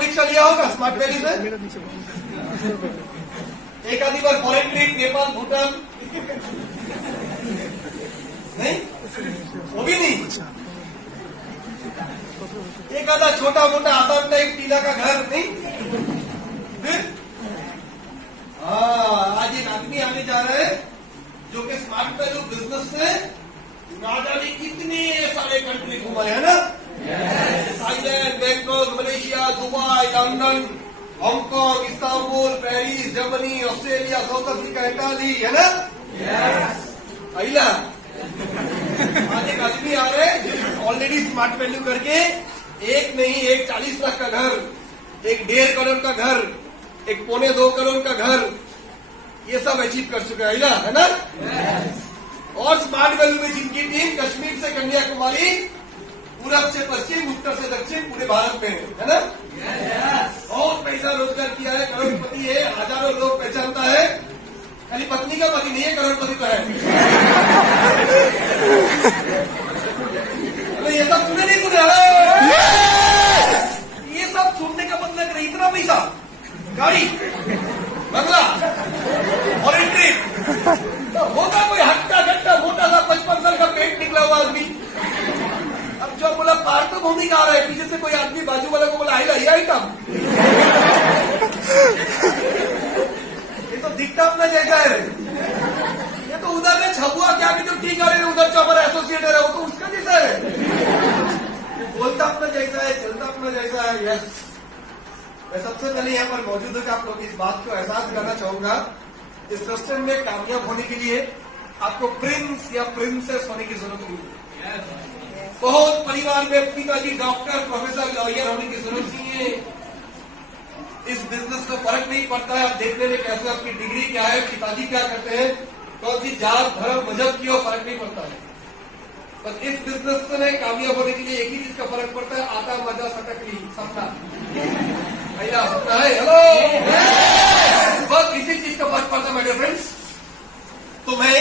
परीक्षा लिया होगा स्मार्ट वैल्यू से? एक आधी बार फॉरेन ट्रिप नेपाल भूटान नहीं, वो भी नहीं। एक आधा छोटा मोटा आसान टाइप टीला का घर नहीं। फिर आज एक आदमी आने जा रहा है जो कि स्मार्ट वैल्यू बिजनेस से ना जाने कितने सारे कंट्री घुमा है ना। Thailand, Bangkok, Malaysia, Dubai, London, Hong Kong, Istanbul, Paris, Germany, Australia, south Africa, Italy, है ना। अहिला आज एक आदमी आ रहे हैं ऑलरेडी स्मार्ट वैल्यू करके एक नहीं, एक 40 लाख का घर, एक 1.5 करोड़ का घर, एक 1.25-2 करोड़ का घर, ये सब अचीव कर चुके हैं, है ना। और स्मार्ट वैल्यू में जिनकी टीम कश्मीर से कन्याकुमारी, पूरब से पश्चिम, उत्तर से दक्षिण, पूरे भारत में है ना। बहुत पैसा रोजगार किया है, करोड़पति है, हजारों लोग पहचानता है। खाली पत्नी का पति नहीं है, करोड़पति तो है। ये सब सुने नहीं सुने? ये सब सुनने का मतलब करे इतना पैसा, गाड़ी, बंगला और ट्रिप, तो होगा कोई हट्टा घट्टा मोटा सा 55 साल का पेट निकला हुआ आदमी। अब जो बोला पार्थ भूमि का आ रहा है, पीछे से कोई आदमी बाजू वाले को बोला आई आइटम। ये तो दिखता अपना जैसा है। ये तो उधर में छबुआ क्या भी जो ठीक आ रहे हैं, उधर जो हमारा एसोसिएट है वो तो उसका जैसा है। बोलता अपना जैसा है, चलता अपना जैसा है। यस, मैं सबसे पहले यहाँ पर मौजूद होकर आप लोग इस बात को एहसास करना चाहूंगा, इस सिस्टम में कामयाब होने के लिए आपको प्रिंस या प्रिंसेस होने की जरूरत नहीं है। बहुत परिवार में पिताजी डॉक्टर, प्रोफेसर, लॉयर होने की जरूरत नहीं है। इस बिजनेस को फर्क नहीं पड़ता है आप देखने में कैसे, आपकी डिग्री क्या है, पिताजी क्या करते हैं, कौन सी जात, धर्म, मजहब की हो, फर्क नहीं पड़ता है। बस इस बिजनेस में कामयाब होने के लिए एक ही चीज का फर्क पड़ता है, आता मजा सटकली सपना। भैया सपना है, हेलो, बस इसी चीज का फर्क पड़ता है मेरे फ्रेंड्स। तो मैं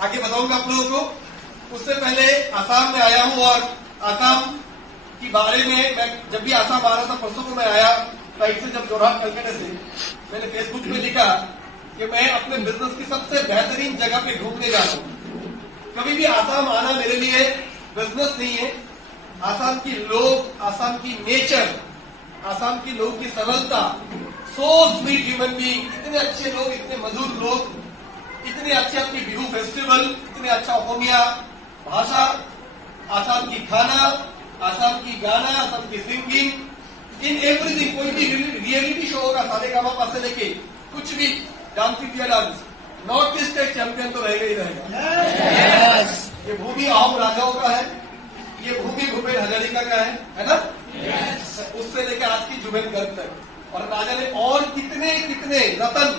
आगे बताऊंगा आप लोगों को। उससे पहले आसाम में आया हूं और आसाम के बारे में मैं जब भी आसाम आ रहा था, परसों को मैं आया फ्लाइट से, जब जोरहाट कलकत्ता से, मैंने फेसबुक पे लिखा कि मैं अपने बिजनेस की सबसे बेहतरीन जगह पे घूमने जा रहा हूं। कभी भी आसाम आना मेरे लिए बिजनेस नहीं है। आसाम की लोग, आसाम की नेचर, आसाम की लोगों की सरलता, सो स्वीट ह्यूमन बीइंग, इतने अच्छे लोग, इतने मधुर लोग, इतने अच्छे अपनी बिहू फेस्टिवल, इतने अच्छा ओमिया भाषा, आसाम की खाना, आसाम की गाना, आसाम की सिंगिंग, इन एवरीथिंग। कोई भी रियलिटी शो होगा सारेगामा से लेके कुछ भी, dance India dance, north east state champion तो रहेगा ही रहेगा। yes. ये भूमि अहोम राजाओं का है, ये भूमि भूपेन हजारिका का है ना। yes. उससे लेकर आज की जुबेन गर्ग तक, और राजा ने और कितने कितने रतन,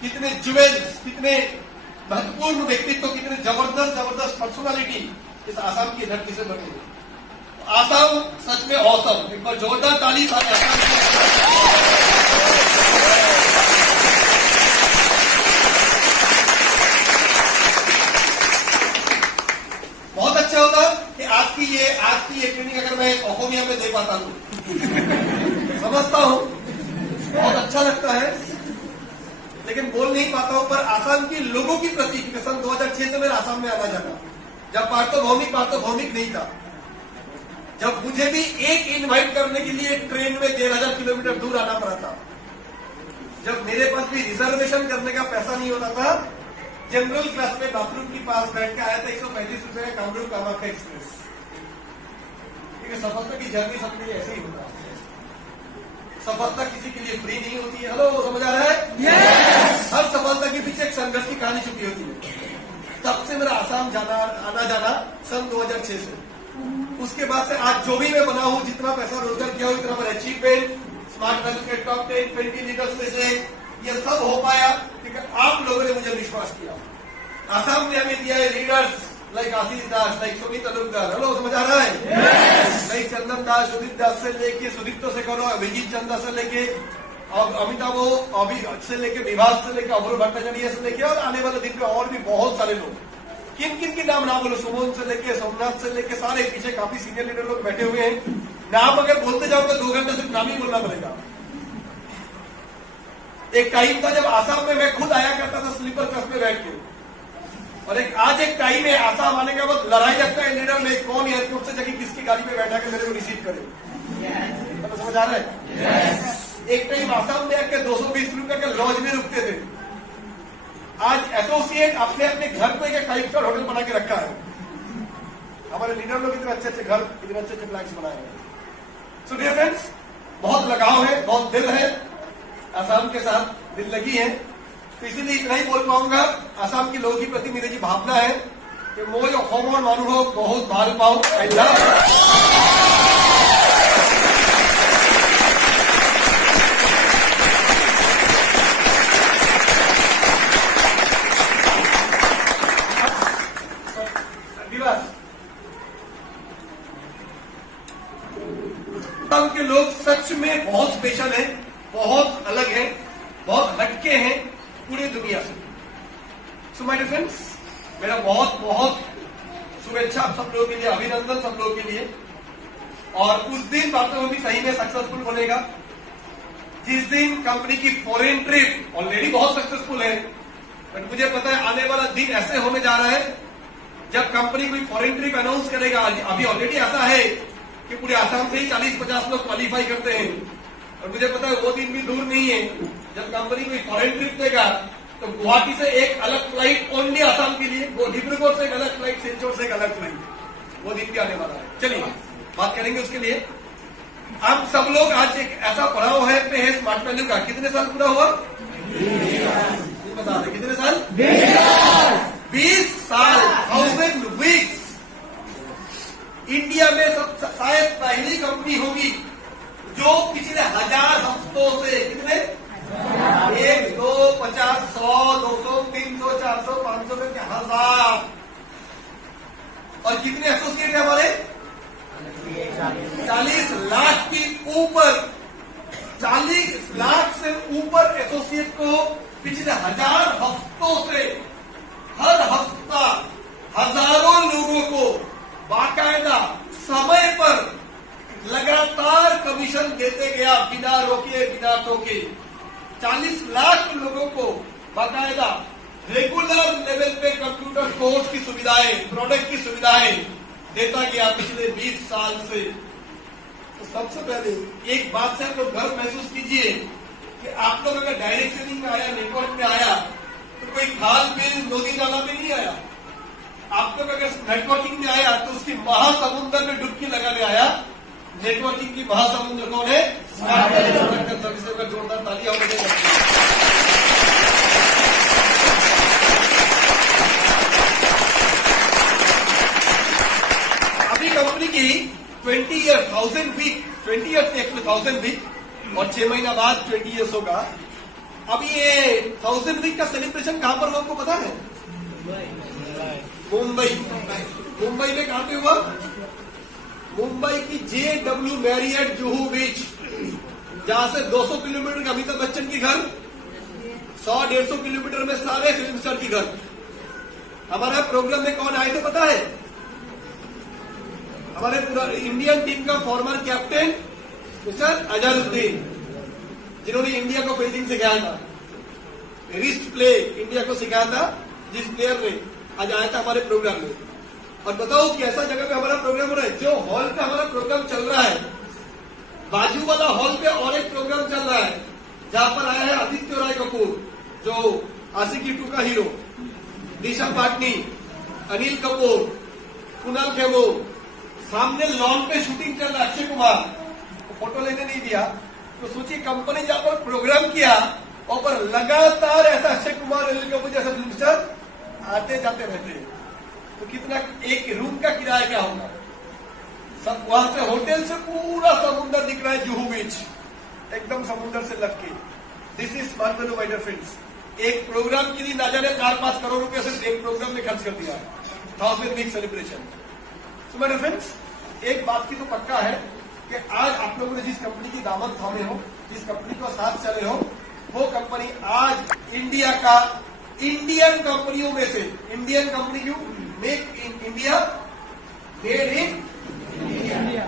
कितने जुवेल्स, कितने महत्वपूर्ण व्यक्तित्व, कितने जबरदस्त जबरदस्त पर्सनालिटी इस आसाम की धरती से बने हुए। आसाम सच में औसम, एक बार जोरदार ताली साथ आसाम की। बहुत अच्छा होता कि आज की ये ट्रेनिंग अगर मैं ओहोमिया में दे पाता हूं, समझता हूं, बहुत अच्छा लगता है, लेकिन बोल नहीं पाता हूं। पर आसाम के लोगों की प्रति, सन 2006 से मेरा आसाम में आना जाना, जब पार्थोभौमिक नहीं था, जब मुझे भी एक इनवाइट करने के लिए ट्रेन में 13,000 किलोमीटर दूर आना पड़ा था, जब मेरे पास भी रिजर्वेशन करने का पैसा नहीं होता था, जनरल क्लास में बाथरूम के पास बैठ के आया था 135 रुपए का कामरूप कामाख्या एक्सप्रेस। क्योंकि सफलता की जर्नी सबके लिए ऐसे ही होता है, सफलता किसी के लिए फ्री नहीं होती है। हेलो, समझ आ रहा है? yes! हर सफलता के पीछे एक संघर्ष की कहानी छुपी होती है। तब से मेरा आसाम आना जाना सन 2006 से। उसके बाद से आज जो भी मैं बना हूं, जितना पैसा रोजगार किया हूं, इतना मेरा अचीवमेंट, स्मार्ट वैल्यू के टॉप 10-20 लीडर्स में से ये सब हो पाया क्योंकि आप लोगों ने मुझे विश्वास किया। आसाम ने हमें दिया है लीडर्स लाइक आशीष दास, लाइक सुमित तलुकदार। हेलो, समझ आ रहा है? लाइक चंदन दास, सुदीप दास से लेके, सुदीप्तो से करो, अभिजीत चंदा से लेके, और अमिताभ से लेके, विभाग से लेके, अभ्र भट्टाचार्य से लेके, और आने वाले दिन में और भी बहुत सारे लोग, किन किन के नाम ना बोलो, सुमन से लेके, सोमनाथ से लेके, सारे पीछे काफी सीनियर लीडर लोग बैठे हुए हैं। नाम अगर बोलते जाओ तो 2 घंटे सिर्फ नाम ही बोलना पड़ेगा। एक टाइम था जब आसाम में मैं खुद आया करता था स्लीपर क्लास में बैठ के, और आज एक टाइम है आसाम आने के बाद लड़ाई लगता है लीडर में कौन एयरपोर्ट से जाके किसकी गाड़ी में बैठा के मेरे को रिसीव करे। तो समझ आ रहा है? एक टाइम आसाम में आके 220 रुपए के लॉज में रुकते थे। आज एसोसिएट अपने अपने घर को एक 5 स्टार होटल बना के रखा है। हमारे लीडर लोग इतने अच्छे अच्छे घर, इतने अच्छे अच्छे फ्लैट्स बनाए हैं। सो डियर फ्रेंड्स, बहुत लगाव है, बहुत दिल है आसाम के साथ, दिल लगी है। तो इसीलिए इतना ही बोल पाऊंगा। आसाम के लोगों के प्रति मेरी जी भावना है कि मोय অসমৰ মানুহক बहुत ভাল পাওঁ। I love. आसाम के लोग सच में बहुत स्पेशल हैं, बहुत अलग हैं, बहुत हटके हैं पूरी दुनिया से। सो माय डियर फ्रेंड्स, मेरा बहुत बहुत शुभेच्छा आप सब लोगों के लिए, अभिनंदन सब लोगों के लिए। और उस दिन बातें भी सही में सक्सेसफुल बनेगा जिस दिन कंपनी की फॉरेन ट्रिप ऑलरेडी बहुत सक्सेसफुल है, बट मुझे पता है आने वाला दिन ऐसे होने जा रहा है जब कंपनी कोई फॉरेन ट्रिप अनाउंस करेगा। अभी ऑलरेडी ऐसा है कि पूरे आसाम से ही 40-50 लोग क्वालिफाई करते हैं, और मुझे पता है वो दिन भी दूर नहीं है जब कंपनी कोई फॉरेन ट्रिप देगा तो गुवाहाटी से एक अलग फ्लाइट ओनली आसाम के लिए, वो डिब्रूगढ़ से एक अलग फ्लाइट, सिलचर से एक अलग फ्लाइट, वो दिन भी आने वाला है। चलिए बात करेंगे उसके लिए। आप सब लोग आज एक ऐसा पड़ाव है स्मार्ट वैल्यू का। कितने साल पूरा हुआ? बता दें कितने साल? 20 साल, 1000 वीक्स। इंडिया में शायद पहली कंपनी होगी जो पिछले 1000 हफ्तों से, कितने, 1, 2, 50, 100, 200, 300, 400, 500 करके 1000। और कितने एसोसिएट है हमारे? 40 लाख की ऊपर, 40 लाख से ऊपर एसोसिएट को पिछले 1000 हफ्तों से हर हफ्ता हजारों लोगों को बाकायदा समय पर लगातार कमीशन देते गया, बिना रोके बिना टोके। 40 लाख लोगों को बाकायदा रेगुलर लेवल पे कंप्यूटर कोर्स की सुविधाएं, प्रोडक्ट की सुविधाएं देता गया पिछले 20 साल से। तो सबसे पहले एक बात से आप लोग गर्व महसूस कीजिए कि आप लोग अगर डायरेक्ट सेलिंग में आया, नेटवर्क में आया, तो कोई खाल बिल नदी नाला में नहीं आया। आप लोग अगर नेटवर्किंग में आया तो उसकी महासमुद्र में डुबकी लगाने आया। नेटवर्किंग की महासमुद्र कौन है? जोरदार तालियां होने चाहिए। अभी कंपनी की 20 ईयर 1000 वीक, 20 ईयर्स 1000 वीक और 6 महीना बाद 20 ईयर्स होगा। अभी ये 1000 वीक का सेलिब्रेशन कहां पर हुआ आपको पता है? मुंबई। मुंबई में कहां पे हुआ? मुंबई की JW मैरियट जुहू बीच, जहां से 200 किलोमीटर का अमिताभ बच्चन की घर, 100-150 किलोमीटर में सारे फिल्म स्टार की घर। हमारे प्रोग्राम में कौन आए थे पता है? हमारे पूरा इंडियन टीम का फॉर्मर कैप्टन मिस्टर अजहरुद्दीन, जिन्होंने इंडिया को फील्डिंग सिखाया था, रिस्ट प्ले इंडिया को सिखाया था, जिस प्लेयर ने आज आया था हमारे प्रोग्राम में। और बताओ कि ऐसा जगह पे हमारा प्रोग्राम हो रहा है, जो हॉल पे हमारा प्रोग्राम चल रहा है, बाजू वाला हॉल पे और एक प्रोग्राम चल रहा है जहां पर आया है आदित्य राय कपूर, जो आशिकी 2 का हीरो, दिशा पाटनी, अनिल कपूर, कुणाल खेमो। सामने लॉन पे शूटिंग चल रहा है, अक्षय कुमार फोटो लेने नहीं दिया, तो सोचिए कंपनी जहां पर प्रोग्राम किया और पर लगातार ऐसा अक्षय कुमार, अनिल कपूर जैसा फिल्म स्टार आते जाते रहते हैं, तो कितना एक रूम का किराया क्या होगा? सब वहां से होटल से पूरा समुद्र दिख रहा है, जुहू बीच एकदम समुद्र से लग के। This is smart value my dear friends. एक प्रोग्राम के लिए ना जाने 4-5 करोड़ रुपए सिर्फ एक प्रोग्राम में खर्च कर दिया है, 1000 week celebration. So my dear friends, एक बात की तो पक्का है कि आज आप लोगों ने जिस कंपनी की दामन थामे हो, जिस कंपनी को साथ चले हो, वो कंपनी आज इंडिया का, इंडियन कंपनियों में से, इंडियन कंपनी क्यों, make in India, made in India,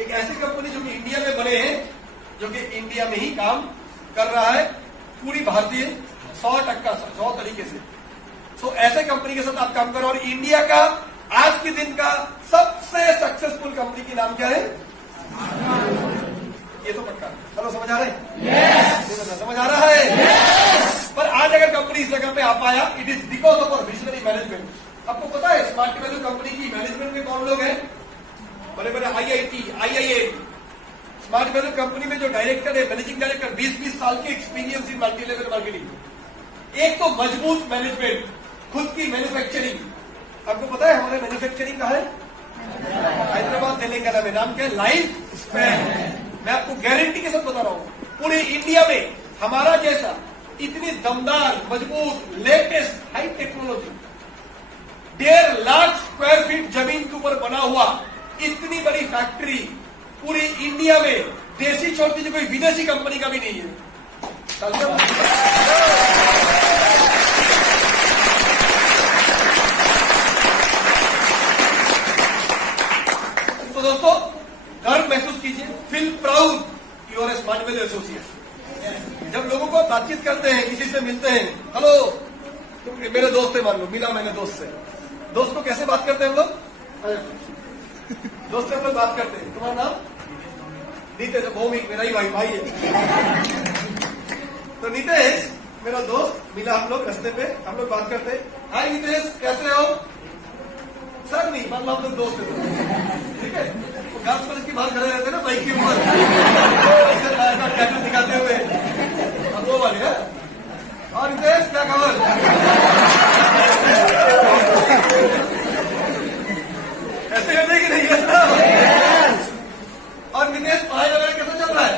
एक ऐसी कंपनी जो कि इंडिया में ही काम कर रहा है, पूरी भारतीय 100 तरीके से। सो ऐसे कंपनी के साथ आप काम करो। और इंडिया का आज के दिन का सबसे सक्सेसफुल कंपनी की नाम क्या है? ये तो पक्का। चलो समझ आ रहे हैं? yes. समझ आ रहा है? yes. पर आज अगर कंपनी इस जगह पे आ पाया, it is because of our visionary management. आपको पता है स्मार्ट वैल्यू कंपनी की मैनेजमेंट में कौन लोग हैं? बड़े बड़े IIT, IIA, smart value company में जो डायरेक्टर है, मैनेजिंग डायरेक्टर, 20-20 साल के experience in multi level marketing. एक तो मजबूत मैनेजमेंट, खुद की मैन्युफैक्चरिंग। आपको पता है हमारे मैन्युफैक्चरिंग का है हैदराबाद तेलंगाना में, नाम क्या है? Life span. मैं आपको गारंटी के साथ बता रहा हूं, पूरे इंडिया में हमारा जैसा इतनी दमदार, मजबूत, latest, high technology, 1.5 lakh square feet जमीन के ऊपर बना हुआ इतनी बड़ी फैक्ट्री पूरी इंडिया में देसी छोड़ दीजिए, कोई विदेशी कंपनी का भी नहीं है। तो दोस्तों गर्व महसूस कीजिए, feel proud you are a smart value associate. जब लोगों को बातचीत करते हैं, किसी से मिलते हैं, हेलो तुम मेरे दोस्त है, मान लो मिला मैंने दोस्त से, दोस्त को कैसे बात करते हैं हम लोग? दोस्त से हम लोग बात करते हैं, तुम्हारा नाम? नीतेश। भौमिक मेरा ही भाई है। तो नीतेश मेरा दोस्त, मिला हम लोग रास्ते पे, हम लोग बात करते हैं, हाय नीतेश कैसे हो? सर नहीं, मतलब हम लोग दोस्त हैं, ठीक है? तो गर्ल्स कॉलेज की बाहर खड़े रहते ना बाइक के ऊपर, टैटू दिखाते हुए, अब वो वाले है। और नीतेश क्या खबर? ऐसे करते कि नहीं है? और नीतेश पढ़ाई वगैरह कैसे चल रहा है?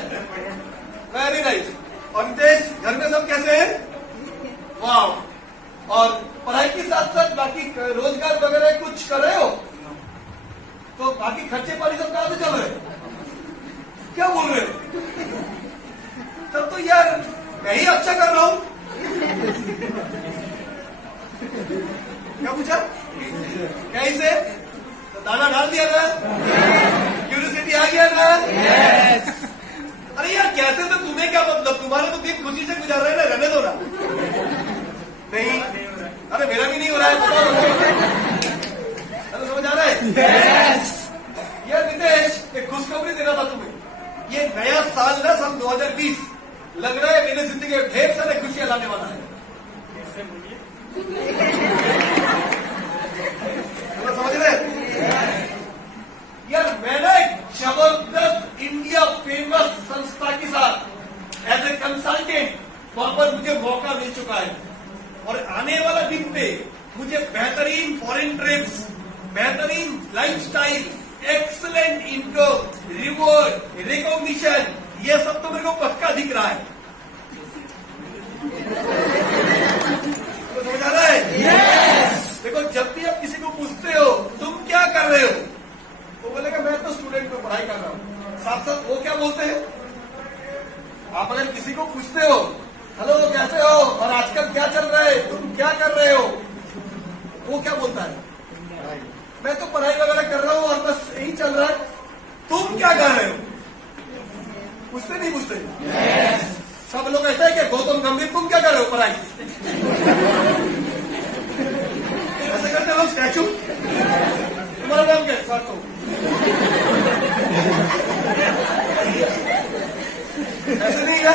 Very nice. और नीतेश घर में सब कैसे हैं? वाह। और पढ़ाई के साथ साथ बाकी रोजगार वगैरह कुछ कर रहे हो? तो बाकी खर्चे पानी सब कहां से चल रहे? क्या बोल रहे हो? तब तो यार मैं ही अच्छा कर रहा हूं। क्या पूछा? कैसे? तो दाना डाल दिया ना? क्यूरियोसिटी आ गया ना? अरे यार कैसे? तो तुम्हें क्या मतलब? तुम्हारे तो दिन खुशी से गुजार रहे हैं ना, रहने दो ना। नहीं, अरे मेरा भी नहीं हो रहा है, अरे समझ आ रहा है? यार नितेश एक खुशखबरी देना था तुम्हें, ये नया साल ना, सन 2020 लग रहा है मेरी जिंदगी में ढेर सारे खुशियां लाने वाला है। समझ रहे? यार मैंने जबरदस्त इंडिया फेमस संस्था के साथ एज ए कंसल्टेंट वहां पर मुझे मौका मिल चुका है। और आने वाला दिन पे मुझे बेहतरीन फॉरेन ट्रिप्स, बेहतरीन lifestyle, excellent income, reward, recognition, ये सब तो मेरे को पक्का दिख रहा है। तो समझ आ रहा है? yes! देखो जब भी आप किसी को पूछते हो तुम क्या कर रहे हो, वो बोलेगा मैं तो स्टूडेंट को पढ़ाई कर रहा हूं। साथ साथ वो क्या बोलते हैं? आप अगर किसी को पूछते हो हेलो कैसे हो और आजकल क्या चल रहा है, तुम क्या कर रहे हो, वो क्या बोलता है? मैं तो पढ़ाई वगैरह कर रहा हूं और बस यही चल रहा है। तुम क्या कर रहे हो? पूछते नहीं पूछते? yes! सब लोग ऐसा है क्या? गौतम गंभीर तुम क्या कर रहे हो पढ़ाई? ऐसे करते लोग स्टैचू। तुम्हारा नाम क्या है? ऐसे नहीं है,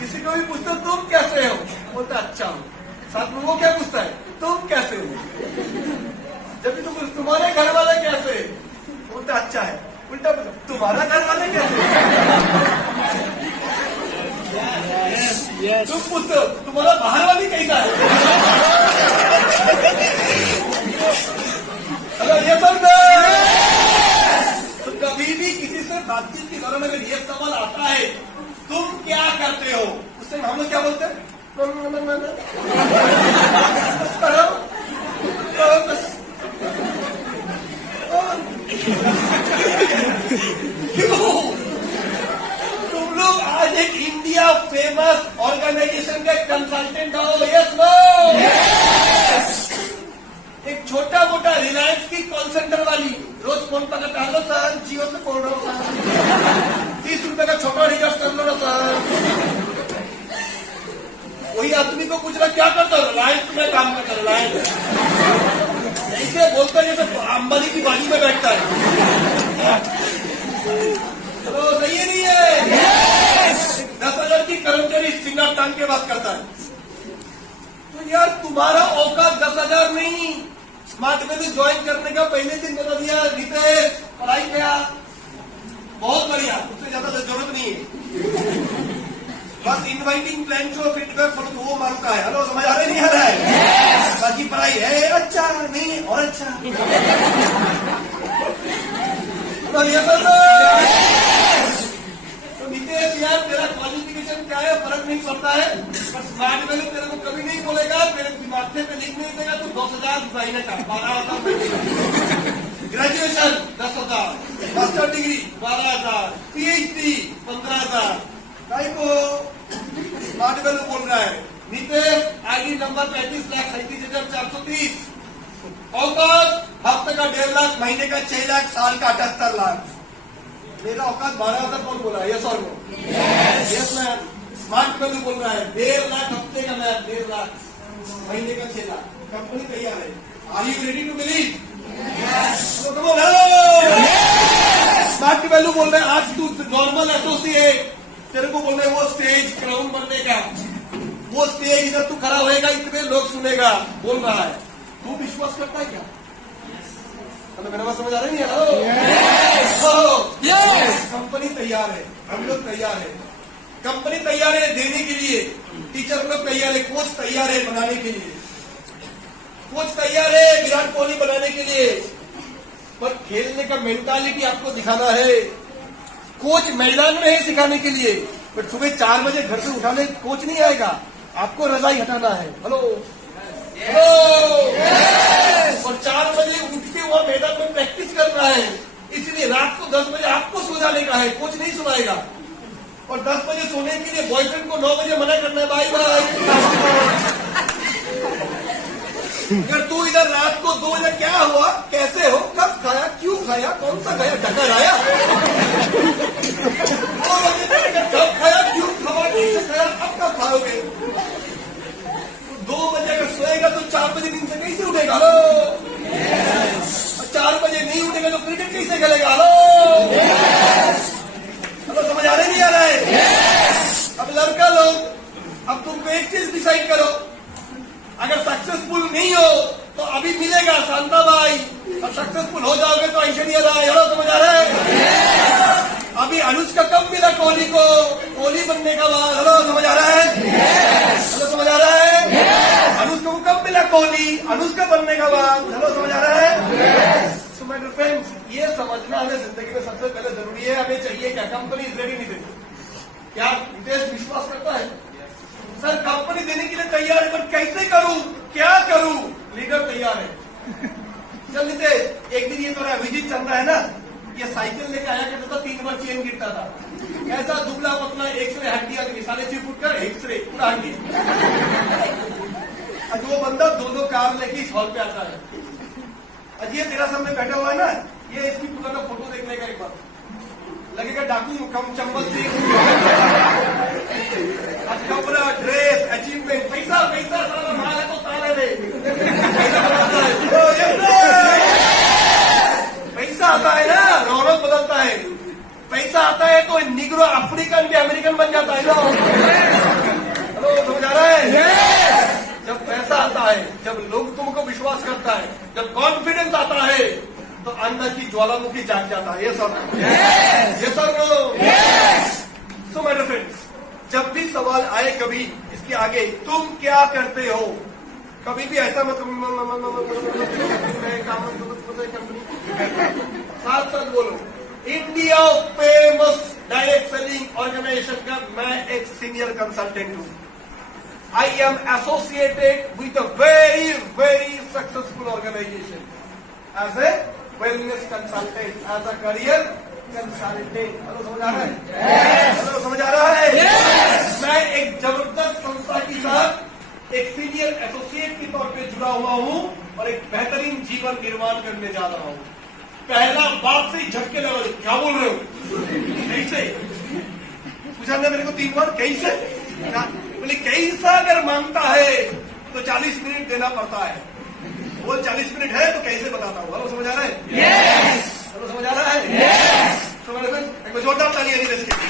किसी को भी पूछते हो तुम कैसे हो, बोलता अच्छा हो। साथ में वो क्या पूछता है? तुम कैसे हो? जब भी तुम तुम्हारे घर वाले कैसे, बोलता अच्छा है। उल्टा पूछो तुम्हारा घर वाले कैसे? तुम पूछते हो तुम्हारा बाहर वाली कैसा है? हेलो ये सब तो कभी भी किसी से बातचीत के दौरान अगर ये सवाल आता है तुम क्या करते हो, उस टाइम हम लोग क्या बोलते हैं? क्यों? तुम लोग आज एक इंडिया फेमस ऑर्गेनाइजेशन के कंसल्टेंट हो। Yes no? एक छोटा मोटा रिलायंस की कॉल सेंटर वाली रोज फोन पर करता, हेलो सर जियो से बोल रहा हूँ सर, ₹30 का छोटा रिचार्ज कर लो ना सर। वही आदमी को पूछ रहा क्या करता है, रिलायंस में काम करता है, रिलायंस। ऐसे बोलता है जैसे अंबानी की बाजी में बैठता है। तो सही है नहीं है? 10,000 की कर्मचारी सिंगार टांग के बात करता है। तो यार तुम्हारा औकात 10,000 नहीं। स्मार्ट वैल्यू ज्वाइन करने का पहले दिन बता दिया, रितेश पढ़ाई किया, बहुत बढ़िया, उससे ज्यादा जरूरत नहीं है। बस इनवाइटिंग प्लान जो फीडबैक फॉलो वो मांगता है। हेलो, समझ आ रहा है नहीं आ रहा है? बाकी पढ़ाई है अच्छा नहीं और अच्छा। तो ये तो नितेश यार तेरा क्वालिफिकेशन क्या है फर्क नहीं पड़ता है, पर स्मार्ट वैल्यू तेरे को कभी नहीं बोलेगा, तेरे दिमाग पे लिख नहीं देगा। तो 10,000 महीने का 12,000, ग्रेजुएशन 10,000, मास्टर डिग्री 12,000, PhD 15,000। को स्मार्ट वैल्यू बोल रहा है। नितेश आईडी नंबर 35,37,430, औकात हफ्ते का 1.5 लाख, महीने का 6 लाख, साल का 78 लाख। मेरा औकात 12,000 कौन बोला है? यस और no? Yes ma'am. Smart value बोल रहा है 1.5 लाख हफ्ते का, मैम 1.5 लाख, महीने का 6 लाख। कंपनी तैयार है। Are you ready to believe? Smart value बोल रहे हैं आज तू नॉर्मल एसोसिएट, तेरे को बोल रहे वो स्टेज क्राउन बनने का, वो स्टेज इधर तू खड़ा होएगा, इतने लोग सुनेगा, बोल रहा है। तू विश्वास करता है क्या? मतलब मेरा बात समझ आ रही है? कंपनी तैयार है, हम लोग तैयार है, कंपनी तैयार है देने के लिए, टीचर लोग तैयार है, कोच तैयार है बनाने के लिए, कोच तैयार है विराट कोहली बनाने के लिए। पर खेलने का मेंटालिटी आपको दिखाना है। कोच मैदान में है सिखाने के लिए, पर सुबह 4 बजे घर से उठाने कोच नहीं आएगा, आपको रजाई हटाना है। हेलो हेलो, और 4 बजे उठ के वहां मैदान में प्रैक्टिस करना है। इसलिए रात को 10 बजे आपको सो जाने का है, कोच नहीं सुनाएगा। और 10 बजे सोने के लिए बॉयफ्रेंड को 9 बजे मना करना है, बाय बाय। अगर तू इधर रात को 2 बजे क्या हुआ, कैसे हो, कब खाया, क्यों खाया, कौन सा खाया, ढक्कर आया, 2 बजे कब खाया, क्यों खाया, कैसे खाया, अब कब खाओगे? 2 बजे अगर सोएगा तो 4 बजे नींद से कैसे उठेगा? हेलो, 4 बजे नहीं उठेगा तो क्रिकेट कैसे खेलेगा? हेलो हेलो, समझ आ रहे नहीं आ रहा है? अब लड़का लोग, अब तुमको एक चीज डिसाइड करो, अगर सक्सेसफुल नहीं हो तो अभी मिलेगा शांताबाई, और सक्सेसफुल हो जाओगे तो ऐश्वर्या राय। हेलो, समझ आ रहा है? अभी अनुष्का कब मिला कोहली को? कोहली बनने का बाद। हेलो, समझ आ रहा है? हेलो, समझ आ रहा है? अनुष्का को कब मिला कोहली? अनुष्का बनने का बाद। हेलो, समझ आ रहा है? सो माय डियर फ्रेंड्स, ये समझना हमें जिंदगी में सबसे पहले जरूरी है। हमें चाहिए क्या? कंपनी इज रेडी नहीं देती। क्या नितेश विश्वास करता है? सर कंपनी देने के लिए तैयार है, पर कैसे करूं, क्या करूं? लीडर तैयार है। चल नितेश, एक दिन ये तुम्हारा अभिजीत चल रहा है ना, ये साइकिल लेके आया करता था, 3 बार चेन गिरता था, ऐसा दुबला पतला, एक्सरे हड्डी आदमी, 6.5 फुट का एक्सरे पूरा हड्डी। आज वो बंदा 2-2 कार लेके इस हॉल पे आता है। आज ये तेरा सामने बैठा हुआ है ना, ये इसकी पूरा का फोटो देख लेगा एक बार, लगेगा डाकू कम चंबल सिंह। कपड़ा, ड्रेस, अचीवमेंट, पैसा पैसा सारा माल है तो ताले दे, पैसा आता है ना, रौनक बदलता है। पैसा आता है तो निग्रो अफ्रीकन भी अमेरिकन बन जाता है ना। हेलो, समझ आ रहा है? जब पैसा आता है, जब लोग तुमको विश्वास करता है, जब कॉन्फिडेंस आता है, तो अंदर की ज्वालामुखी जाग जाता है। ये सब ये सब सो माय डियर फ्रेंड्स, जब भी सवाल आए कभी इसके आगे तुम क्या करते हो, कभी भी ऐसा मत साथ साथ बोलो। India famous direct selling organization का मैं एक सीनियर कंसल्टेंट हूं। I am associated with a very, very successful organization as a wellness consultant, as a career consultant. Hello, समझ आ रहा है? हेलो, समझ आ रहा है? मैं एक जबरदस्त संस्था के साथ एक सीनियर एसोसिएट के तौर पे जुड़ा हुआ हूं और एक बेहतरीन जीवन निर्माण करने जा रहा हूं। पहला बात से ही झटके लगा, क्या बोल रहे हो? ऐसे पूछा ना मेरे को 3 बार कैसे, बोले कैसा अगर मांगता है तो 40 मिनट देना पड़ता है। वो 40 मिनट है तो कैसे बताता हूँ। समझ आ रहा है? Yes! समझ आ रहा है? Yes! तो मैंने एक बार जोरदार ताली है इसके लिए।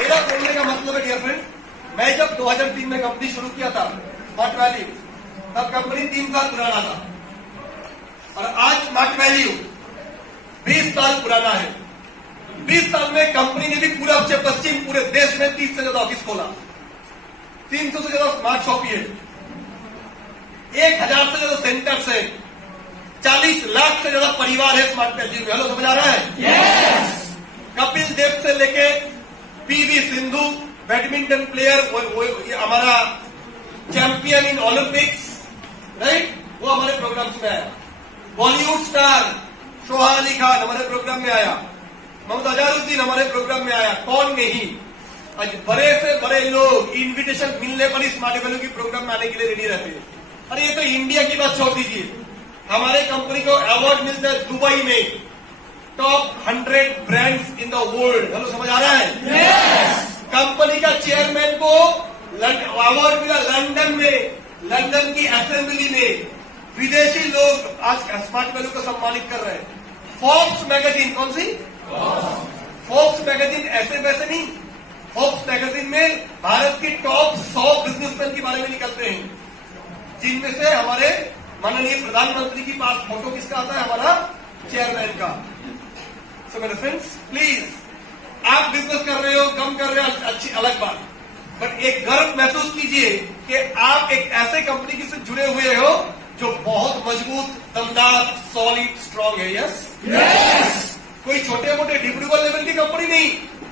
मेरा बोलने का मतलब है डियर फ्रेंड, मैं जब 2003 में कंपनी शुरू किया था स्मार्ट वैल्यू, तब कंपनी 3 साल पुराना था और आज स्मार्ट वैल्यू 20 साल पुराना है। 20 साल में कंपनी ने भी पूरब से पश्चिम पूरे देश में 30 से ज्यादा ऑफिस खोला, 300 से ज्यादा स्मार्ट शॉप है, 1000 से ज्यादा सेंटर्स है, 40 लाख से ज्यादा परिवार है स्मार्ट वैल्यू में। हेलो, समझ आ रहा है? Yes! कपिल देव से लेके पीवी सिंधु बैडमिंटन प्लेयर, वो हमारा चैंपियन इन ओलंपिक्स, राइट, वो हमारे प्रोग्राम्स में आया। बॉलीवुड स्टार सोहा अली खान हमारे प्रोग्राम में आया, मोहम्मद अजहरुद्दीन हमारे प्रोग्राम में आया। कौन नहीं, आज बड़े से बड़े लोग इनविटेशन मिलने पर ही स्मार्ट वैल्यू की प्रोग्राम में आने के लिए रेडी रहते हैं। अरे ये तो इंडिया की बात छोड़ दीजिए, हमारे कंपनी को अवार्ड मिलता है दुबई में, top 100 brands in the world. Hello, समझ आ रहा है? Yes! कंपनी का चेयरमैन को अवार्ड मिला लंदन में, लंदन की असेंबली में। विदेशी लोग आज स्मार्ट वैल्यू को सम्मानित कर रहे हैं। फोर्ब्स मैगजीन, कौन सी? फोर्ब्स मैगजीन, ऐसे वैसे नहीं, फोर्ब्स मैगजीन में भारत की टॉप 100 बिजनेसमैन के बारे में निकलते हैं, जिनमें से हमारे माननीय प्रधानमंत्री के पास फोटो किसका आता है? हमारा चेयरमैन का। सो मेरे फ्रेंड्स, प्लीज, आप बिजनेस कर रहे हो, कम कर रहे हो, अच्छी अलग बात, बट एक गर्व महसूस कीजिए कि आप एक ऐसे कंपनी से जुड़े हुए हो जो बहुत मजबूत, दमदार, सॉलिड, स्ट्रांग है। यस? Yes! कोई छोटे मोटे डिब्रूगढ़ लेवल की कंपनी नहीं,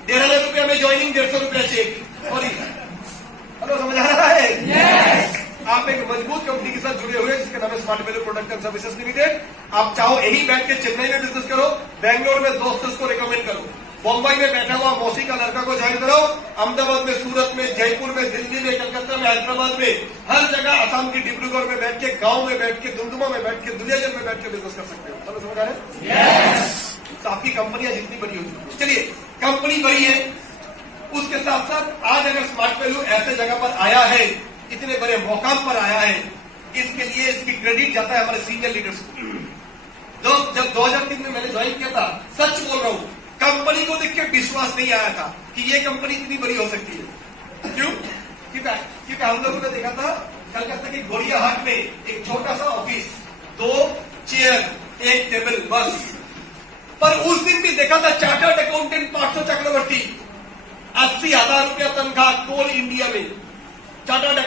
1,500 रुपया में ज्वाइनिंग, 150 रुपया चेक। सॉरी, हेलो, समझ आ रहा है? Yes! आप एक मजबूत कंपनी के साथ जुड़े हुए जिसका नाम है smart value product and services limited. आप चाहो यही बैठ के चेन्नई में बिजनेस करो, बैंगलोर में दोस्तों को रिकमेंड करो, मुंबई में बैठा हुआ मौसी का लड़का को ज्वाइन करो, अहमदाबाद में, सूरत में, जयपुर में, दिल्ली में, कलकत्ता में, हैदराबाद में, हर जगह, असम की डिब्रूगढ़ में बैठ के, गांव में बैठ के, दुमदुमा में बैठ के, दुलियागंज में बैठ के बिजनेस कर सकते हो। चलो, समझ आ रहे हैं? Yes! तो आपकी कंपनियां जितनी बड़ी होगी, चलिए, कंपनी बड़ी है, उसके साथ साथ आज अगर स्मार्ट वैल्यू ऐसे जगह पर आया है, इतने बड़े मौकाम पर आया है, इसके लिए इसकी क्रेडिट जाता है हमारे सीनियर लीडर्स को। जब 2003 में मैंने ज्वाइन किया था, सच बोल रहा हूं, कंपनी को देख के विश्वास नहीं आया था कि ये कंपनी कितनी बड़ी हो सकती है। क्यों? क्योंकि हम लोगों ने देखा था कलकत्ता की गोड़ियाहाट में एक छोटा सा ऑफिस, 2 चेयर, 1 टेबल, बस। पर उस दिन भी देखा था चार्टर्ड अकाउंटेंट पार्थो चक्रवर्ती, 80,000 रुपया तनख्वाह, कोल इंडिया में चार्टर्ड